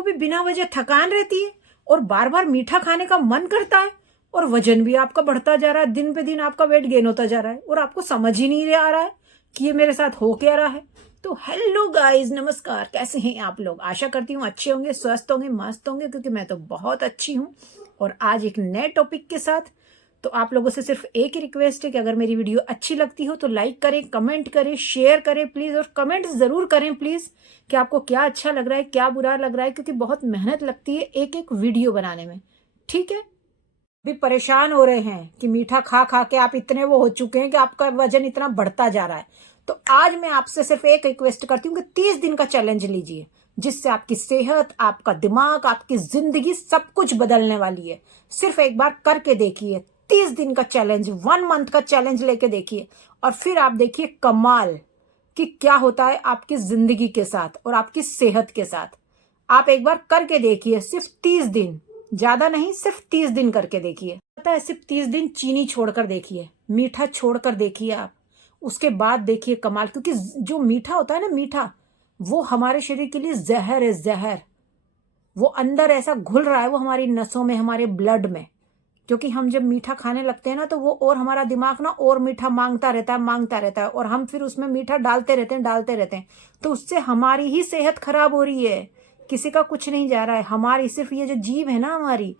आपको भी बिना वजह थकान रहती है और बार बार मीठा खाने का मन करता है और वजन भी आपका बढ़ता जा रहा है, दिन पे दिन आपका वेट गेन होता जा रहा है और आपको समझ ही नहीं आ रहा है कि ये मेरे साथ हो क्या रहा है। तो हेलो गाइस, नमस्कार, कैसे हैं आप लोग? आशा करती हूँ अच्छे होंगे, स्वस्थ होंगे, मस्त होंगे, क्योंकि मैं तो बहुत अच्छी हूँ। और आज एक नए टॉपिक के साथ। तो आप लोगों से सिर्फ एक ही रिक्वेस्ट है कि अगर मेरी वीडियो अच्छी लगती हो तो लाइक करें, कमेंट करें, शेयर करें प्लीज़, और कमेंट ज़रूर करें प्लीज़ कि आपको क्या अच्छा लग रहा है, क्या बुरा लग रहा है, क्योंकि बहुत मेहनत लगती है एक एक वीडियो बनाने में। ठीक है, भी परेशान हो रहे हैं कि मीठा खा खा के आप इतने वो हो चुके हैं कि आपका वजन इतना बढ़ता जा रहा है। तो आज मैं आपसे सिर्फ एक रिक्वेस्ट करती हूँ कि 30 दिन का चैलेंज लीजिए, जिससे आपकी सेहत, आपका दिमाग, आपकी जिंदगी सब कुछ बदलने वाली है। सिर्फ एक बार करके देखिए 30 दिन का चैलेंज, 1 मंथ का चैलेंज लेके देखिए और फिर आप देखिए कमाल कि क्या होता है आपकी जिंदगी के साथ और आपकी सेहत के साथ। आप एक बार करके देखिए, सिर्फ 30 दिन, ज्यादा नहीं, सिर्फ 30 दिन करके देखिए। पता है, सिर्फ 30 दिन चीनी छोड़कर देखिए, मीठा छोड़कर देखिए आप, उसके बाद देखिए कमाल। क्योंकि जो मीठा होता है ना, मीठा वो हमारे शरीर के लिए जहर है, जहर। वो अंदर ऐसा घुल रहा है, वो हमारी नसों में, हमारे ब्लड में। क्योंकि हम जब मीठा खाने लगते हैं ना, तो वो और हमारा दिमाग ना और मीठा मांगता रहता है, मांगता रहता है, और हम फिर उसमें मीठा डालते रहते हैं, डालते रहते हैं। तो उससे हमारी ही सेहत खराब हो रही है, किसी का कुछ नहीं जा रहा है। हमारी सिर्फ ये जो जीभ है ना हमारी,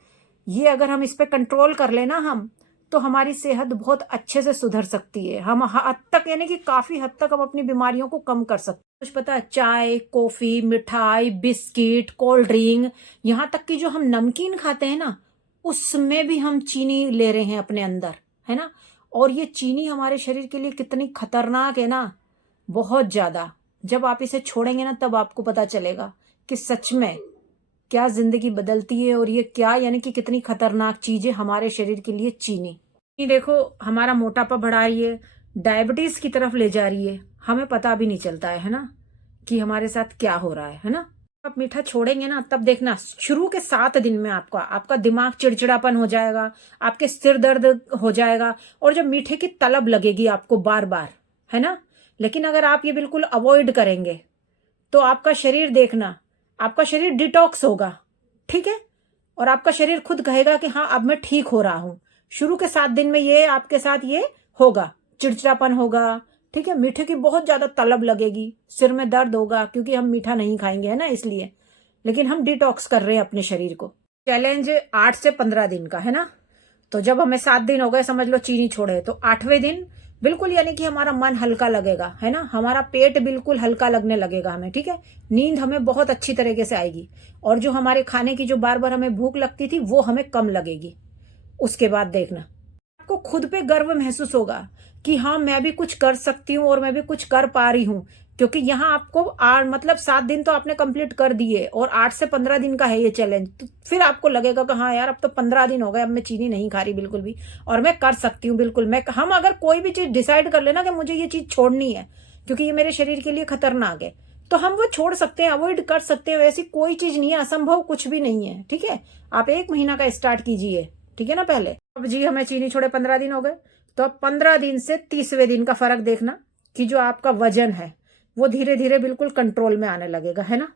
ये अगर हम इस पे कंट्रोल कर लेना हम, तो हमारी सेहत बहुत अच्छे से सुधर सकती है। हम हद तक, यानी कि काफी हद तक हम अपनी बीमारियों को कम कर सकते हैं। कुछ पता है, चाय, कॉफी, मिठाई, बिस्किट, कोल्ड ड्रिंक, यहाँ तक कि जो हम नमकीन खाते हैं ना, उसमें भी हम चीनी ले रहे हैं अपने अंदर, है ना। और ये चीनी हमारे शरीर के लिए कितनी खतरनाक है ना, बहुत ज्यादा। जब आप इसे छोड़ेंगे ना, तब आपको पता चलेगा कि सच में क्या जिंदगी बदलती है, और ये क्या, यानी कि कितनी खतरनाक चीज है हमारे शरीर के लिए चीनी। ये देखो, हमारा मोटापा बढ़ा रही है, डायबिटीज की तरफ ले जा रही है, हमें पता भी नहीं चलता है ना, कि हमारे साथ क्या हो रहा है ना। आप मीठा छोड़ेंगे ना, तब देखना शुरू के 7 दिन में आपका दिमाग चिड़चिड़ापन हो जाएगा, आपके सिर दर्द हो जाएगा, और जब मीठे की तलब लगेगी आपको बार बार, है ना। लेकिन अगर आप ये बिल्कुल अवॉइड करेंगे तो आपका शरीर, देखना, आपका शरीर डिटॉक्स होगा, ठीक है। और आपका शरीर खुद कहेगा कि हाँ, अब मैं ठीक हो रहा हूं। शुरू के 7 दिन में ये आपके साथ ये होगा, चिड़चिड़ापन होगा, ठीक है, मीठे की बहुत ज्यादा तलब लगेगी, सिर में दर्द होगा, क्योंकि हम मीठा नहीं खाएंगे, है ना, इसलिए। लेकिन हम डिटॉक्स कर रहे हैं अपने शरीर को। चैलेंज 8 से 15 दिन का है ना। तो जब हमें 7 दिन हो गए, समझ लो, चीनी छोड़े, तो 8वें दिन बिल्कुल, यानी कि हमारा मन हल्का लगेगा, है ना, हमारा पेट बिल्कुल हल्का लगने लगेगा हमें, ठीक है। नींद हमें बहुत अच्छी तरीके से आएगी, और जो हमारे खाने की जो बार बार हमें भूख लगती थी, वो हमें कम लगेगी। उसके बाद देखना, आपको खुद पे गर्व महसूस होगा कि हाँ, मैं भी कुछ कर सकती हूँ और मैं भी कुछ कर पा रही हूँ। क्योंकि यहाँ आपको मतलब 7 दिन तो आपने कंप्लीट कर दिए, और 8 से 15 दिन का है ये चैलेंज। तो फिर आपको लगेगा कि हाँ यार, अब तो 15 दिन हो गए, अब मैं चीनी नहीं खा रही बिल्कुल भी, और मैं कर सकती हूँ बिल्कुल। हम अगर कोई भी चीज डिसाइड कर लेना कि मुझे ये चीज छोड़नी है, क्योंकि ये मेरे शरीर के लिए खतरनाक है, तो हम वो छोड़ सकते हैं, अवॉइड कर सकते हैं। ऐसी कोई चीज नहीं है, असंभव कुछ भी नहीं है, ठीक है। आप 1 महीना का स्टार्ट कीजिए, ठीक है ना, पहले। अब जी हमें चीनी छोड़े 15 दिन हो गए, तो अब 15 दिन से 30वें दिन का फर्क देखना कि जो आपका वजन है वो धीरे धीरे बिल्कुल कंट्रोल में आने लगेगा, है ना,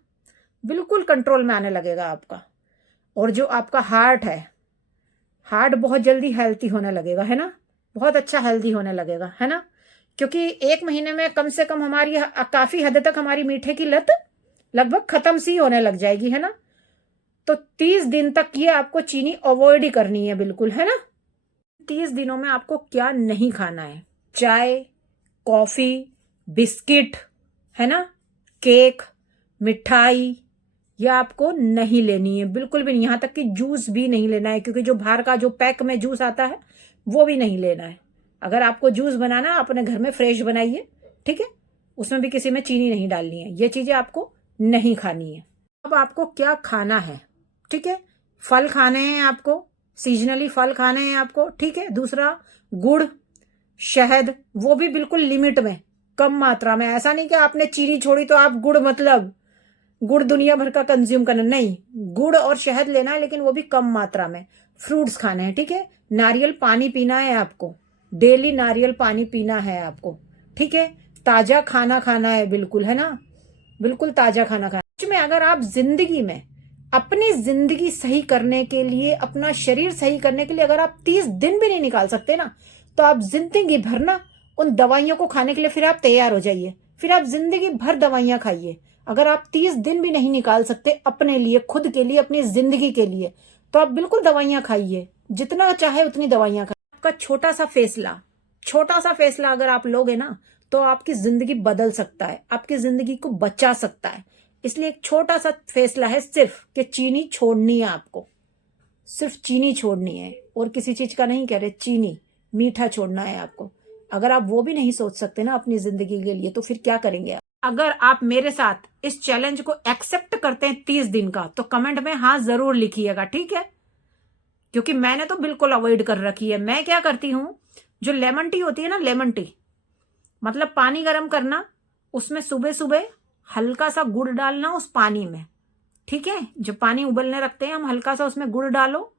बिल्कुल कंट्रोल में आने लगेगा आपका। और जो आपका हार्ट है, हार्ट बहुत जल्दी हेल्थी होने लगेगा, है ना, बहुत अच्छा हेल्थी होने लगेगा, है ना। क्योंकि 1 महीने में कम से कम हमारी काफी हद तक हमारी मीठे की लत लगभग खत्म सी होने लग जाएगी, है ना। तो 30 दिन तक ये आपको चीनी अवॉइड ही करनी है बिल्कुल, है ना। 30 दिनों में आपको क्या नहीं खाना है? चाय, कॉफी, बिस्किट, है ना, केक, मिठाई, ये आपको नहीं लेनी है बिल्कुल भी नहीं। यहां तक कि जूस भी नहीं लेना है, क्योंकि जो बाहर का जो पैक में जूस आता है वो भी नहीं लेना है। अगर आपको जूस बनाना है, अपने घर में फ्रेश बनाइए, ठीक है, उसमें भी किसी में चीनी नहीं डालनी है। ये चीजें आपको नहीं खानी है। अब आपको क्या खाना है, ठीक है, फल खाने हैं आपको, सीजनली फल खाने हैं आपको, ठीक है। दूसरा, गुड़, शहद, वो भी बिल्कुल लिमिट में, कम मात्रा में। ऐसा नहीं कि आपने चीनी छोड़ी तो आप गुड़, मतलब गुड़ दुनिया भर का कंज्यूम करना, नहीं, गुड़ और शहद लेना है, लेकिन वो भी कम मात्रा में। फ्रूट्स खाने हैं, ठीक है। नारियल पानी पीना है आपको, डेली नारियल पानी पीना है आपको, ठीक है। ताजा खाना खाना है बिल्कुल, है ना, बिल्कुल ताजा खाना खाना। में अगर आप जिंदगी में अपनी जिंदगी सही करने के लिए, अपना शरीर सही करने के लिए अगर आप 30 दिन भी नहीं निकाल सकते ना, तो आप जिंदगी भर ना उन दवाइयों को खाने के लिए फिर आप तैयार हो जाइए। फिर आप जिंदगी भर दवाइयां खाइए। अगर आप 30 दिन भी नहीं निकाल सकते अपने लिए, खुद के लिए, अपनी जिंदगी के लिए, तो आप बिल्कुल दवाइयां खाइए, जितना चाहे उतनी दवाइयां खाइए। आपका छोटा सा फैसला अगर आप लोगे ना, तो आपकी जिंदगी बदल सकता है, आपकी जिंदगी को बचा सकता है। इसलिए एक छोटा सा फैसला है सिर्फ कि चीनी छोड़नी है आपको, सिर्फ चीनी छोड़नी है, और किसी चीज का नहीं कह रहे, चीनी, मीठा छोड़ना है आपको। अगर आप वो भी नहीं सोच सकते ना अपनी जिंदगी के लिए, तो फिर क्या करेंगे आप? अगर आप मेरे साथ इस चैलेंज को एक्सेप्ट करते हैं 30 दिन का, तो कमेंट में हाँ जरूर लिखिएगा, ठीक है? क्योंकि मैंने तो बिल्कुल अवॉइड कर रखी है। मैं क्या करती हूं, जो लेमन टी होती है ना, लेमन टी मतलब पानी गर्म करना, उसमें सुबह सुबह हल्का सा गुड़ डालना उस पानी में, ठीक है? जब पानी उबलने रखते हैं हम, हल्का सा उसमें गुड़ डालो,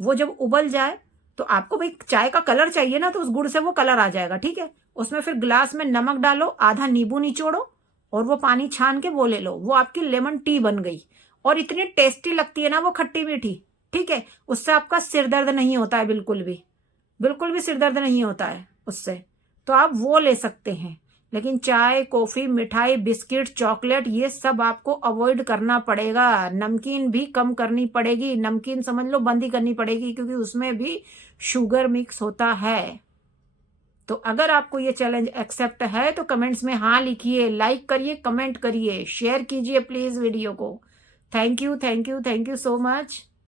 वो जब उबल जाए तो आपको भाई चाय का कलर चाहिए ना, तो उस गुड़ से वो कलर आ जाएगा, ठीक है? उसमें फिर गिलास में नमक डालो, आधा नींबू निचोड़ो, और वो पानी छान के वो ले लो, वो आपकी लेमन टी बन गई। और इतनी टेस्टी लगती है ना वो, खट्टी मीठी, ठीक है? उससे आपका सिर दर्द नहीं होता है, बिल्कुल भी सिर दर्द नहीं होता है उससे। तो आप वो ले सकते हैं। लेकिन चाय, कॉफी, मिठाई, बिस्किट, चॉकलेट, ये सब आपको अवॉइड करना पड़ेगा। नमकीन भी कम करनी पड़ेगी, नमकीन समझ लो बंद ही करनी पड़ेगी, क्योंकि उसमें भी शुगर मिक्स होता है। तो अगर आपको ये चैलेंज एक्सेप्ट है तो कमेंट्स में हाँ लिखिए, लाइक करिए, कमेंट करिए, शेयर कीजिए प्लीज वीडियो को। Thank you, thank you, thank you so much.